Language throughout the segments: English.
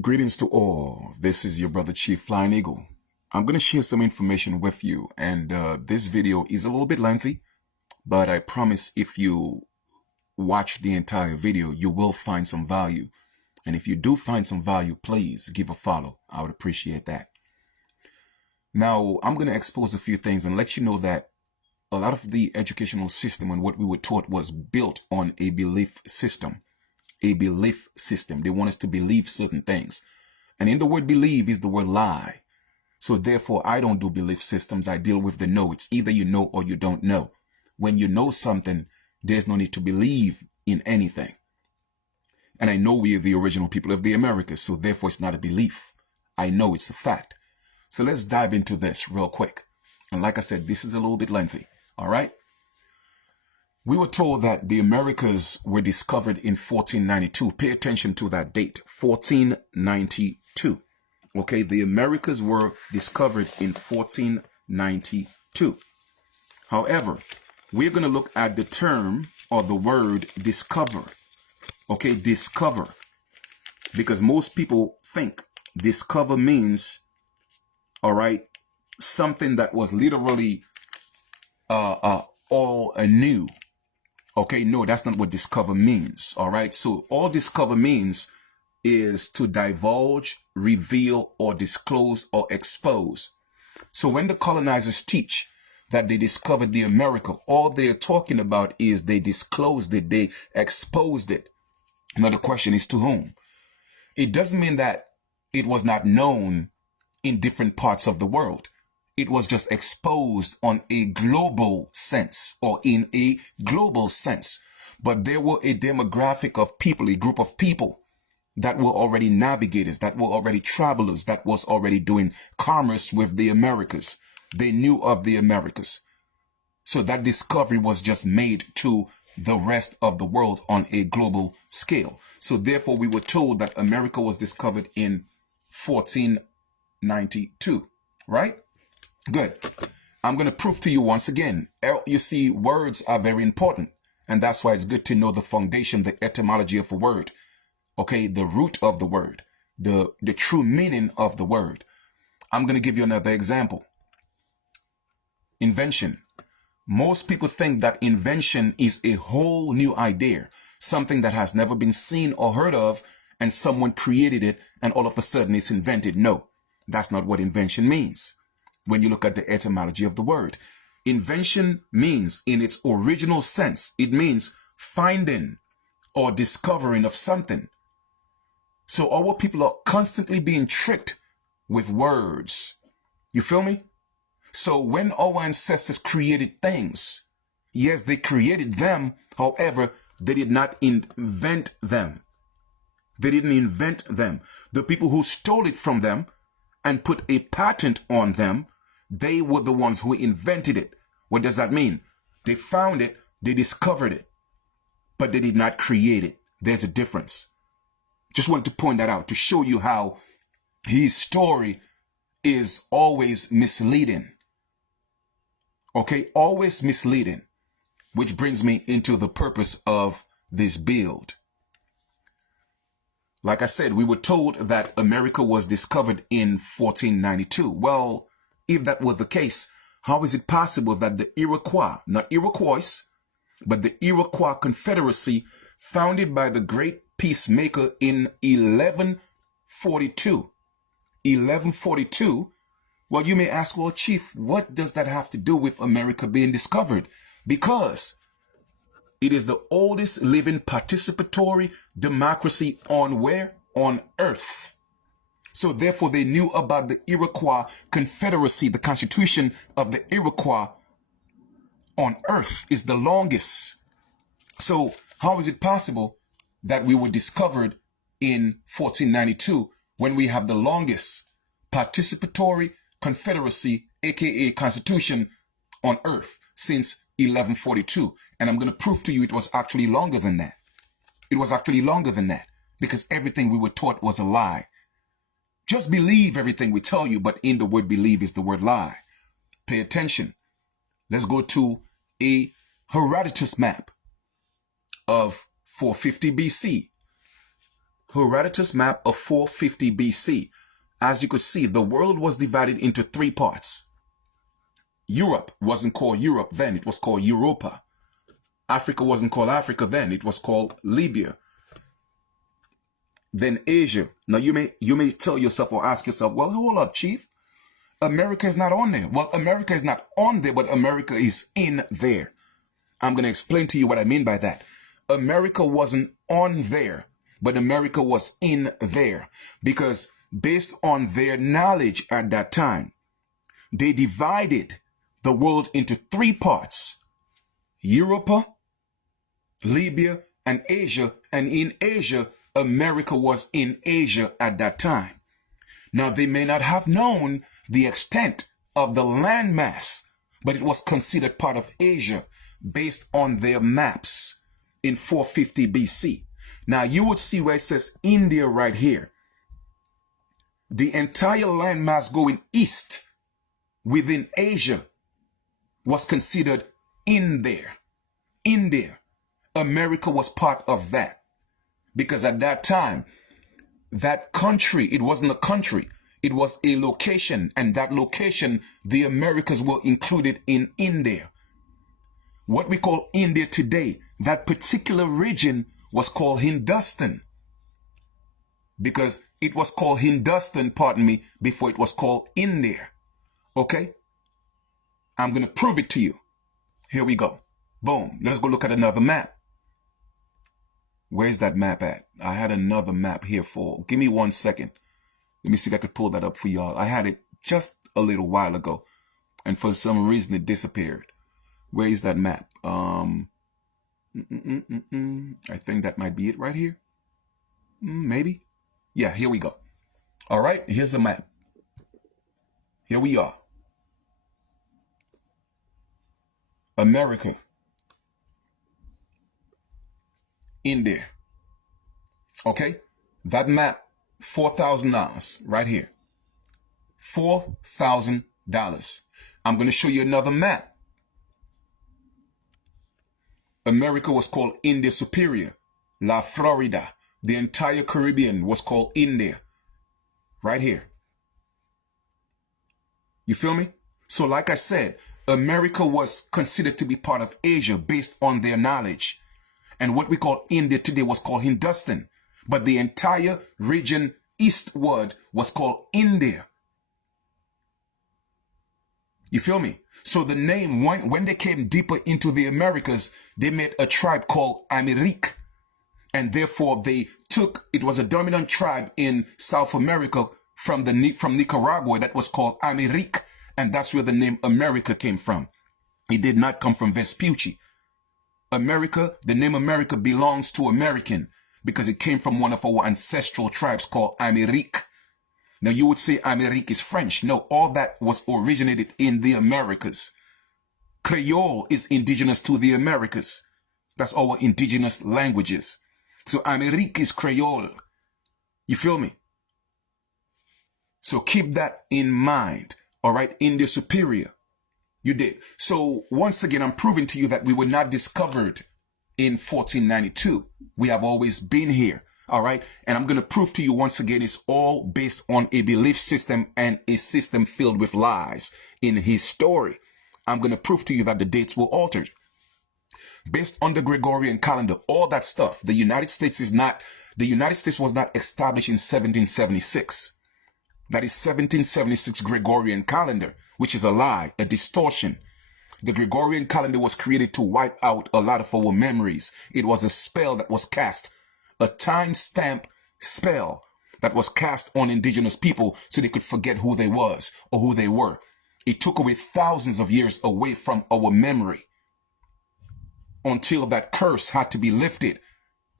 Greetings to all. This is your brother Chief Flying Eagle. I'm going to share some information with you, and this video is a little bit lengthy, but I promise if you watch the entire video, you will find some value. And if you do find some value, please give a follow. I would appreciate that. Now, I'm going to expose a few things and let you know that a lot of the educational system and what we were taught was built on a belief system. A belief system. They want us to believe certain things. And in the word believe is the word lie. So therefore, I don't do belief systems. I deal with the know. It's either you know or you don't know. When you know something, there's no need to believe in anything. And I know we are the original people of the Americas, so therefore it's not a belief. I know it's a fact. So let's dive into this real quick. And like I said, this is a little bit lengthy. All right. We were told that the Americas were discovered in 1492. Pay attention to that date, 1492. Okay, the Americas were discovered in 1492. However, we're going to look at the term or the word discover. Okay, discover. Because most people think discover means, all right, something that was literally all anew. Okay, no, that's not what discover means. All right, so all discover means is to divulge, reveal, or disclose or expose. So when the colonizers teach that they discovered the America, all they're talking about is they disclosed it, they exposed it. Now the question is to whom? It doesn't mean that it was not known in different parts of the world. It was just exposed on a global sense or in a global sense. But there were a demographic of people, a group of people that were already navigators, that were already travelers, that was already doing commerce with the Americas. They knew of the Americas. So that discovery was just made to the rest of the world on a global scale. So therefore, we were told that America was discovered in 1492, right? Good. I'm going to prove to you once again. You see, words are very important. And that's why it's good to know the foundation, the etymology of a word. Okay, the root of the word, the true meaning of the word. I'm going to give you another example. Invention. Most people think that invention is a whole new idea, something that has never been seen or heard of, and someone created it, and all of a sudden it's invented. No, that's not what invention means. When you look at the etymology of the word, invention means, in its original sense, it means finding or discovering of something. So our people are constantly being tricked with words. You feel me? So when our ancestors created things, yes, they created them. However, they did not invent them. They didn't invent them. The people who stole it from them and put a patent on them, they were the ones who invented it. What does that mean? They found it, they discovered it, but they did not create it. There's a difference. Just wanted to point that out to show you how his story is always misleading. Okay, always misleading, which brings me into the purpose of this build. Like I said, we were told that America was discovered in 1492. Well, if that were the case, how is it possible that the Iroquois, not Iroquois, but the Iroquois Confederacy, founded by the great peacemaker in 1142, well, you may ask, well, Chief, what does that have to do with America being discovered? Because it is the oldest living participatory democracy on where? On Earth. So therefore, they knew about the Iroquois Confederacy. The Constitution of the Iroquois on Earth is the longest. So how is it possible that we were discovered in 1492 when we have the longest participatory confederacy, aka Constitution, on Earth since 1142? And I'm going to prove to you it was actually longer than that. It was actually longer than that because everything we were taught was a lie. Just believe everything we tell you, but in the word believe is the word lie. Pay attention. Let's go to a Herodotus map of 450 BC. Herodotus map of 450 BC. As you could see, the world was divided into three parts. Europe wasn't called Europe then, it was called Europa. Africa wasn't called Africa then, it was called Libya. Then Asia. Now you may tell yourself or ask yourself, well, hold up, Chief. America is not on there. Well, America is not on there, but America is in there. I'm going to explain to you what I mean by that. America wasn't on there, but America was in there. Because based on their knowledge at that time, they divided the world into three parts. Europa, Libya, and Asia. And in Asia, America was in Asia at that time. Now, they may not have known the extent of the landmass, but it was considered part of Asia based on their maps in 450 BC. Now, you would see where it says India right here. The entire landmass going east within Asia was considered in there. India. America was part of that. Because at that time, that country, it wasn't a country, it was a location. And that location, the Americas were included in India. What we call India today, that particular region was called Hindustan. Because it was called Hindustan, pardon me, before it was called India. Okay? I'm going to prove it to you. Here we go. Boom. Let's go look at another map. Where's that map at? I had another map here for, give me 1 second. Let me see if I could pull that up for y'all. I had it just a little while ago, and for some reason it disappeared. Where is that map? I think that might be it right here. Maybe. Yeah, here we go. All right, here's the map. Here we are. America. India. Okay, that map, $4,000 right here. $4,000. I'm going to show you another map. America was called India Superior, La Florida. The entire Caribbean was called India. Right here. You feel me? So like I said, America was considered to be part of Asia based on their knowledge. And what we call India today was called Hindustan. But the entire region eastward was called India. You feel me? So the name, when they came deeper into the Americas, they made a tribe called Amérique. And therefore they took, it was a dominant tribe in South America from Nicaragua that was called Amérique. And that's where the name America came from. It did not come from Vespucci. America, the name America belongs to American because it came from one of our ancestral tribes called Amérique. Now you would say Amérique is French. No, all that was originated in the Americas. Creole is indigenous to the Americas. That's our indigenous languages. So Amérique is Creole. You feel me? So keep that in mind. All right, India Superior. You did. So once again, I'm proving to you that we were not discovered in 1492. We have always been here. All right. And I'm going to prove to you once again, it's all based on a belief system and a system filled with lies. In his story, I'm going to prove to you that the dates were altered. Based on the Gregorian calendar, all that stuff, the United States was not established in 1776. That is 1776 Gregorian calendar, which is a lie, a distortion. The Gregorian calendar was created to wipe out a lot of our memories. It was a spell that was cast, a time-stamp spell that was cast on indigenous people so they could forget who they was or who they were. It took away thousands of years away from our memory until that curse had to be lifted,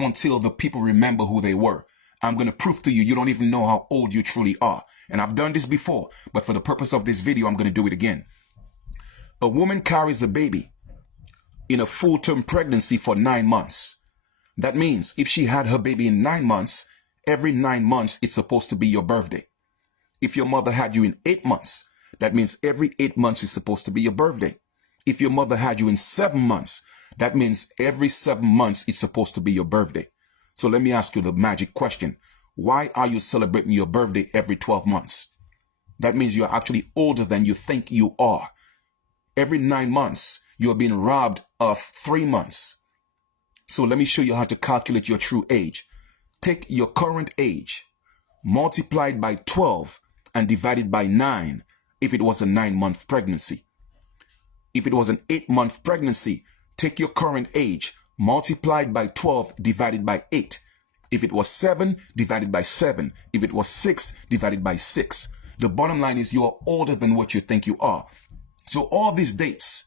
until the people remember who they were. I'm going to prove to you, you don't even know how old you truly are. And I've done this before, but for the purpose of this video, I'm going to do it again. A woman carries a baby in a full-term pregnancy for 9 months. That means if she had her baby in 9 months, every 9 months, it's supposed to be your birthday. If your mother had you in 8 months, that means every 8 months is supposed to be your birthday. If your mother had you in 7 months, that means every 7 months it's supposed to be your birthday. So let me ask you the magic question. Why are you celebrating your birthday every 12 months? That means you're actually older than you think you are. Every 9 months, you're being robbed of 3 months. So let me show you how to calculate your true age. Take your current age, multiplied by 12 and divided by 9 if it was a 9-month pregnancy. If it was an 8-month pregnancy, take your current age, multiplied by 12 divided by 8. If it was 7, divided by 7. If it was 6, divided by 6. The bottom line is you are older than what you think you are. So all these dates,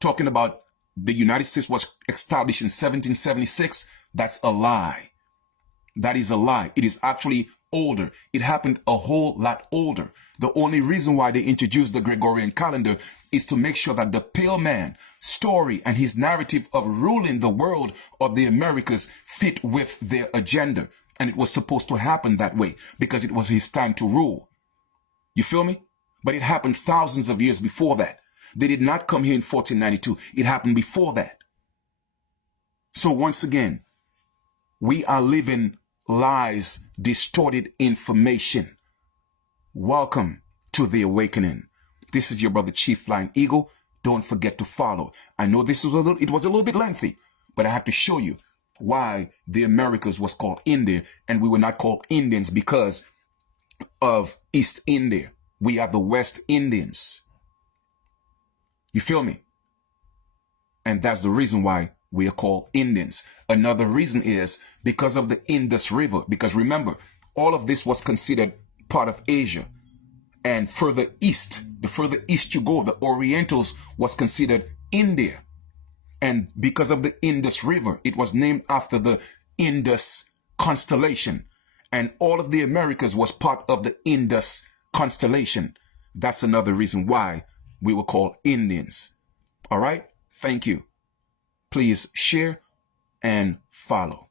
talking about the United States was established in 1776, that's a lie. That is a lie. It is actually older. It happened a whole lot older. The only reason why they introduced the Gregorian calendar is to make sure that the pale man story and his narrative of ruling the world of the Americas fit with their agenda. And it was supposed to happen that way because it was his time to rule. You feel me? But it happened thousands of years before that. They did not come here in 1492. It happened before that. So once again, we are living lies, distorted information. Welcome to the awakening. This is your brother Chief Flying Eagle. Don't forget to follow. I know it was a little bit lengthy, but I have to show you why the Americas was called India, and we were not called Indians because of East India. We are the West Indians. You feel me? And that's the reason why we are called Indians. Another reason is because of the Indus River. Because remember, all of this was considered part of Asia. And further east, the further east you go, the Orientals was considered India. And because of the Indus River, it was named after the Indus constellation. And all of the Americas was part of the Indus constellation. That's another reason why we were called Indians. All right? Thank you. Please share and follow.